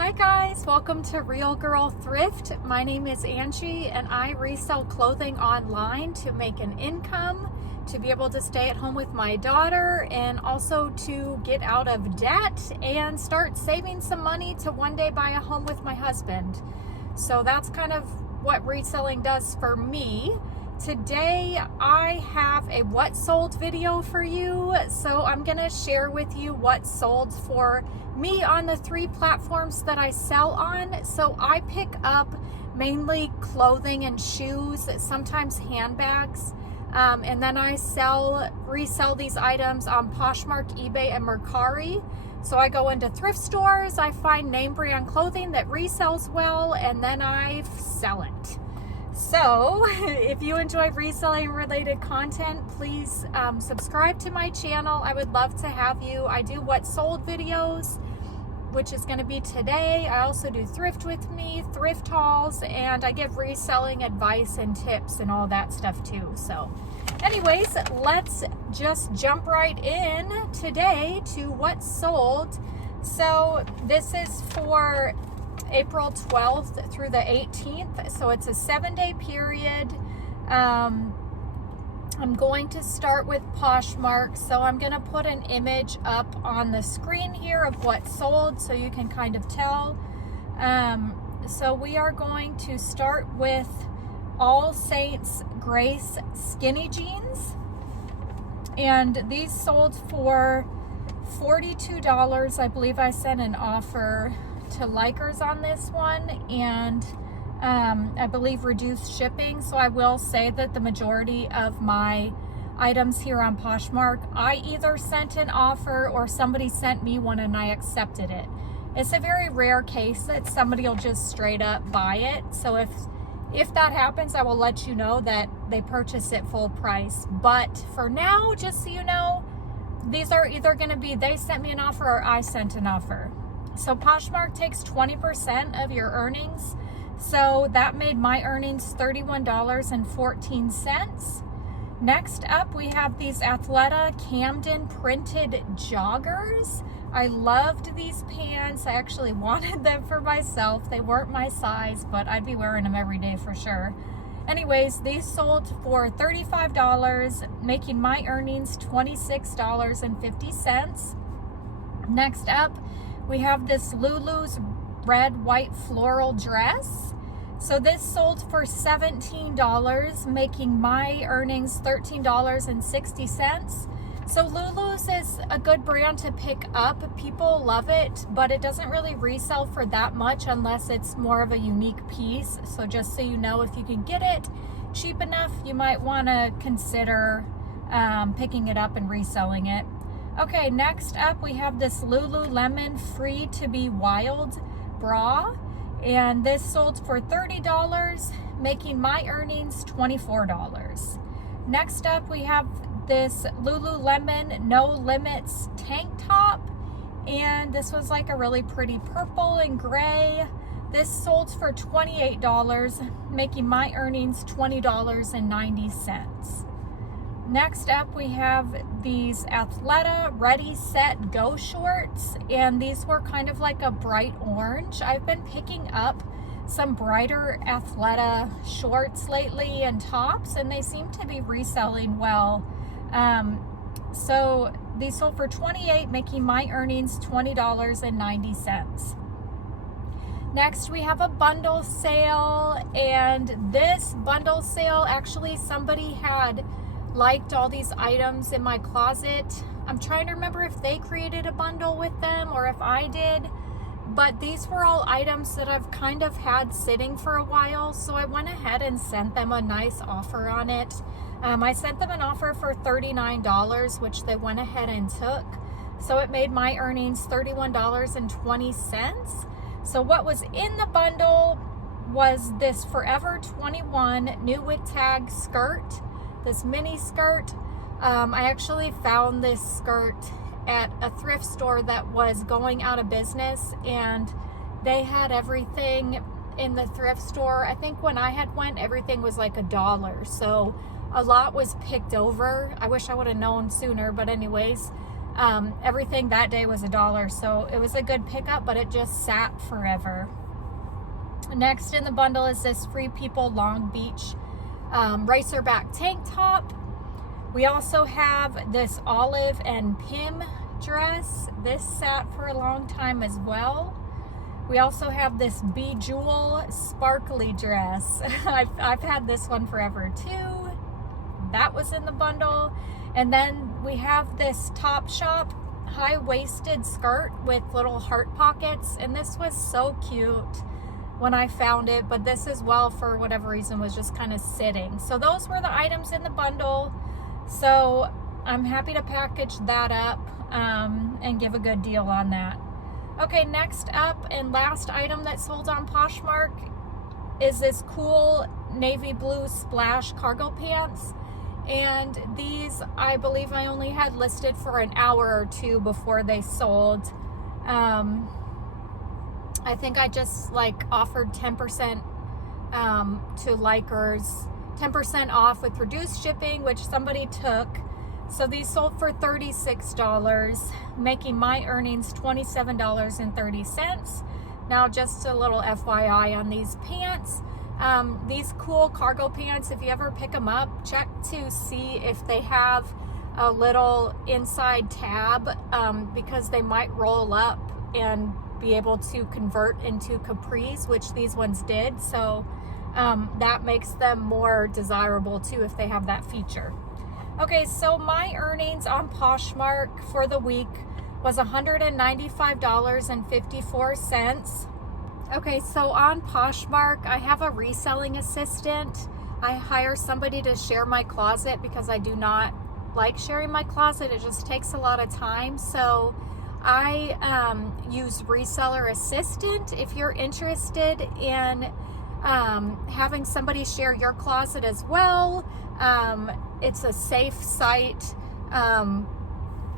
Hi guys, welcome to Real Girl Thrift. My name is Angie and I resell clothing online to make an income, to be able to stay at home with my daughter, and also to get out of debt and start saving some money to one day buy a home with my husband. So that's kind of what reselling does for me. Today I have a what sold video for you. So I'm gonna share with you what sold for me on the 3 platforms that I sell on. So I pick up mainly clothing and shoes, sometimes handbags, and then I resell these items on Poshmark, eBay, and Mercari. So I go into thrift stores, I find name brand clothing that resells well, and then I sell it. So if you enjoy reselling related content, please subscribe to my channel. I would love to have you. I do what sold videos, which is going to be today. I also do thrift with me, thrift hauls, and I give reselling advice and tips and all that stuff too. So anyways, let's just jump right in today to what sold. So this is for April 12th through the 18th. So it's a 7-day period. I'm going to start with Poshmark. So I'm going to put an image up on the screen here of what sold so you can kind of tell. So we are going to start with All Saints Grace skinny jeans. And these sold for $42. I believe I sent an offer to likers on this one, and I believe reduced shipping. So I will say that the majority of my items here on Poshmark, I either sent an offer or somebody sent me one and I accepted it. It's a very rare case that somebody will just straight up buy it. So if that happens, I will let you know that they purchase it full price. But for now, just so you know, these are either going to be they sent me an offer or I sent an offer. So Poshmark takes 20% of your earnings. So that made my earnings $31.14. Next up, we have these Athleta Camden printed joggers. I loved these pants. I actually wanted them for myself. They weren't my size, but I'd be wearing them every day for sure. Anyways, these sold for $35, making my earnings $26.50. Next up, we have this Lulu's red, white floral dress. So this sold for $17, making my earnings $13.60. So Lulu's is a good brand to pick up. People love it, but it doesn't really resell for that much unless it's more of a unique piece. So just so you know, if you can get it cheap enough, you might want to consider picking it up and reselling it. Okay, next up we have this Lululemon Free to Be Wild bra, and this sold for $30, making my earnings $24. Next up we have this Lululemon No Limits tank top, and this was like a really pretty purple and gray. This sold for $28, making my earnings $20.90. Next up, we have these Athleta Ready, Set, Go shorts, and these were kind of like a bright orange. I've been picking up some brighter Athleta shorts lately and tops, and they seem to be reselling well. So these sold for $28, making my earnings $20.90. Next, we have a bundle sale, and this bundle sale, actually somebody had liked all these items in my closet. I'm trying to remember if they created a bundle with them or if I did, but these were all items that I've kind of had sitting for a while, so I went ahead and sent them a nice offer on it. I sent them an offer for $39, which they went ahead and took, so it made my earnings $31.20. So what was in the bundle was this Forever 21 new with tag skirt, this mini skirt. I actually found this skirt at a thrift store that was going out of business, and they had everything in the thrift store. I think when I had went, everything was like $1, so a lot was picked over. I wish I would have known sooner, but anyways, Everything that day was $1, so it was a good pickup, but it just sat forever. Next in the bundle is this Free People Long Beach racerback tank top. We also have this olive and Pim dress. This sat for a long time as well. We also have this Bejewel sparkly dress. I've had this one forever too. That was in the bundle. And then we have this Topshop high-waisted skirt with little heart pockets, and this was so cute when I found it, but this as well, for whatever reason, was just kind of sitting. So those were the items in the bundle. So I'm happy to package that up and give a good deal on that. Okay, next up and last item that sold on Poshmark is this cool navy blue splash cargo pants. And these, I believe I only had listed for an hour or two before they sold. I think I just like offered 10% to likers, 10% off with reduced shipping, which somebody took. So these sold for $36, making my earnings $27.30. Now, just a little FYI on these pants. These cool cargo pants, if you ever pick them up, check to see if they have a little inside tab, because they might roll up and be able to convert into capris, which these ones did. So that makes them more desirable too if they have that feature. Okay, so my earnings on Poshmark for the week was $195.54. Okay, so on Poshmark, I have a reselling assistant. I hire somebody to share my closet because I do not like sharing my closet. It just takes a lot of time. So I use reseller assistant. If you're interested in having somebody share your closet as well, it's a safe site.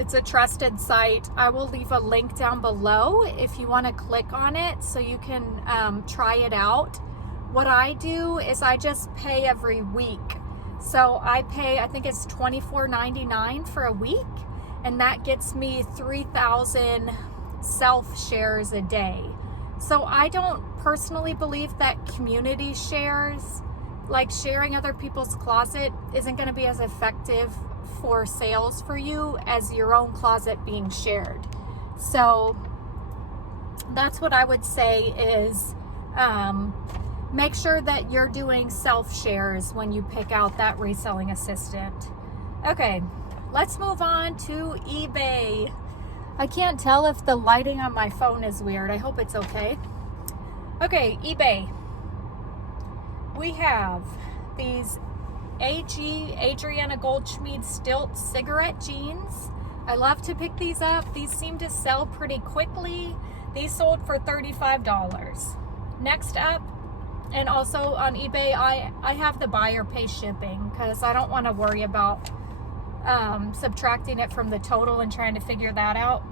It's a trusted site. I will leave a link down below if you want to click on it so you can try it out. What I do is I just pay every week. So I pay, I think it's $24.99 for a week, and that gets me 3,000 self-shares a day. So I don't personally believe that community shares, like sharing other people's closet, isn't going to be as effective for sales for you as your own closet being shared. So that's what I would say is make sure that you're doing self-shares when you pick out that reselling assistant. Okay, let's move on to eBay. I can't tell if the lighting on my phone is weird. I hope it's okay. Okay, eBay. We have these Adriana Goldschmied Stilt cigarette jeans. I love to pick these up. These seem to sell pretty quickly. These sold for $35. Next up, and also on eBay, I have the buyer pay shipping because I don't want to worry about subtracting it from the total and trying to figure that out.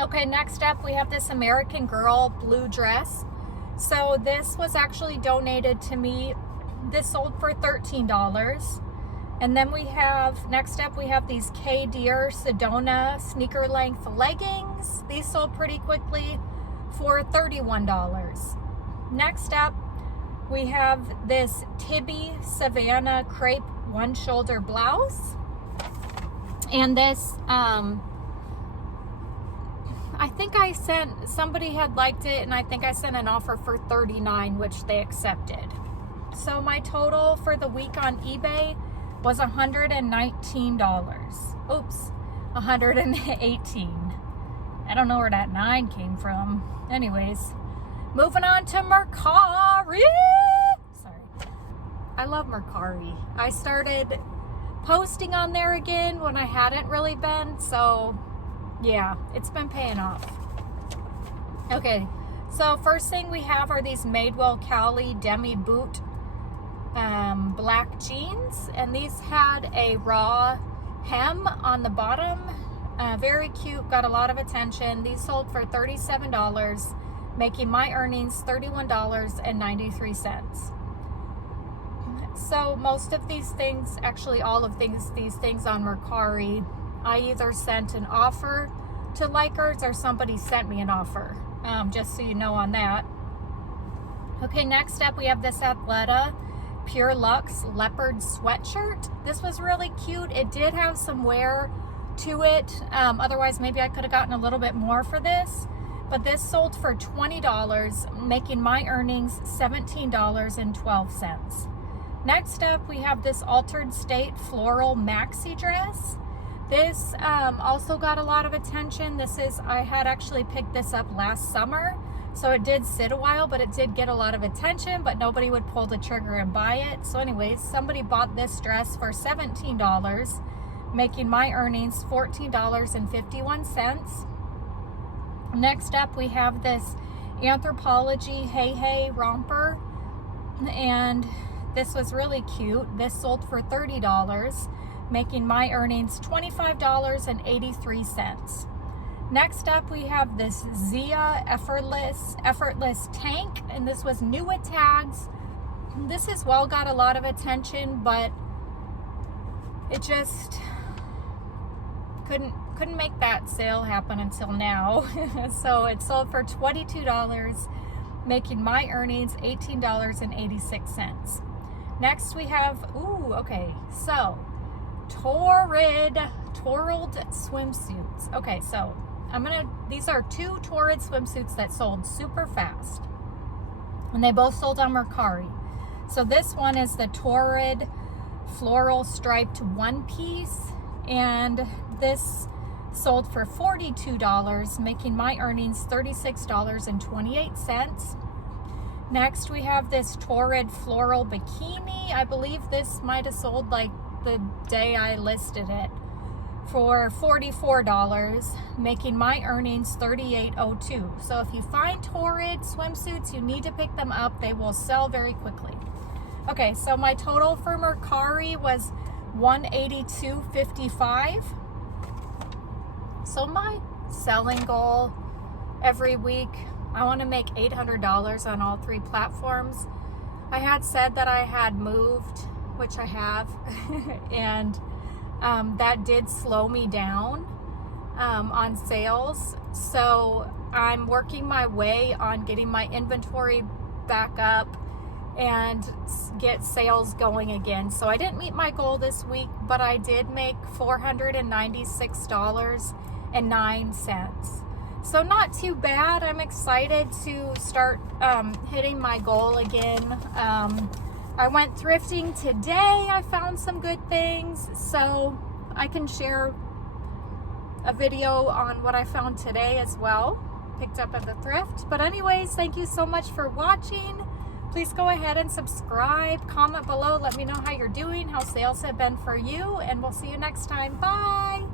Okay, next up we have this American Girl blue dress. So this was actually donated to me. This sold for $13. And then we have, next up we have these K Deer Sedona sneaker length leggings. These sold pretty quickly for $31. Next up we have this Tibby Savannah crepe one shoulder blouse. And this, I think I sent, somebody had liked it, and I think I sent an offer for $39, which they accepted. So my total for the week on eBay was $119. Oops, $118. I don't know where that 9 came from. Anyways, moving on to Mercari. Sorry. I love Mercari. I started posting on there again when I hadn't really been, so yeah, it's been paying off. Okay, so first thing we have are these Madewell Cali demi boot black jeans, and these had a raw hem on the bottom. Very cute, got a lot of attention. These sold for $37, making my earnings $31.93. So most of these things, actually all of these things on Mercari I either sent an offer to likers or somebody sent me an offer, just so you know on that. Okay, next up we have this Athleta Pure Luxe leopard sweatshirt. This was really cute. It did have some wear to it. Otherwise, maybe I could have gotten a little bit more for this. But this sold for $20, making my earnings $17.12. Next up, we have this Altered State floral maxi dress. This also got a lot of attention. I had actually picked this up last summer. So it did sit a while, but it did get a lot of attention, but nobody would pull the trigger and buy it. So anyways, somebody bought this dress for $17, making my earnings $14.51. Next up, we have this Anthropologie Hey Hey romper, and this was really cute. This sold for $30, making my earnings $25.83. Next up, we have this Zia effortless tank, and this was new with tags. This as well got a lot of attention, but it just couldn't make that sale happen until now. So it sold for $22, making my earnings $18.86. Next we have, so Torrid swimsuits. Okay, so these are two Torrid swimsuits that sold super fast, and they both sold on Mercari. So this one is the Torrid floral striped one piece, and this sold for $42, making my earnings $36.28. Next we have this Torrid floral bikini. I believe this might have sold like the day I listed it, for $44, making my earnings $38.02. So if you find Torrid swimsuits, you need to pick them up. They will sell very quickly. Okay, so my total for Mercari was $182.55. So my selling goal every week, I want to make $800 on all three platforms. I had said that I had moved, which I have, and that did slow me down on sales. So I'm working my way on getting my inventory back up and get sales going again. So I didn't meet my goal this week, but I did make $496.09. So not too bad. I'm excited to start hitting my goal again. I went thrifting today. I found some good things, so I can share a video on what I found today as well, picked up at the thrift. But anyways, thank you so much for watching. Please go ahead and subscribe, comment below, let me know how you're doing, how sales have been for you, and we'll see you next time. Bye!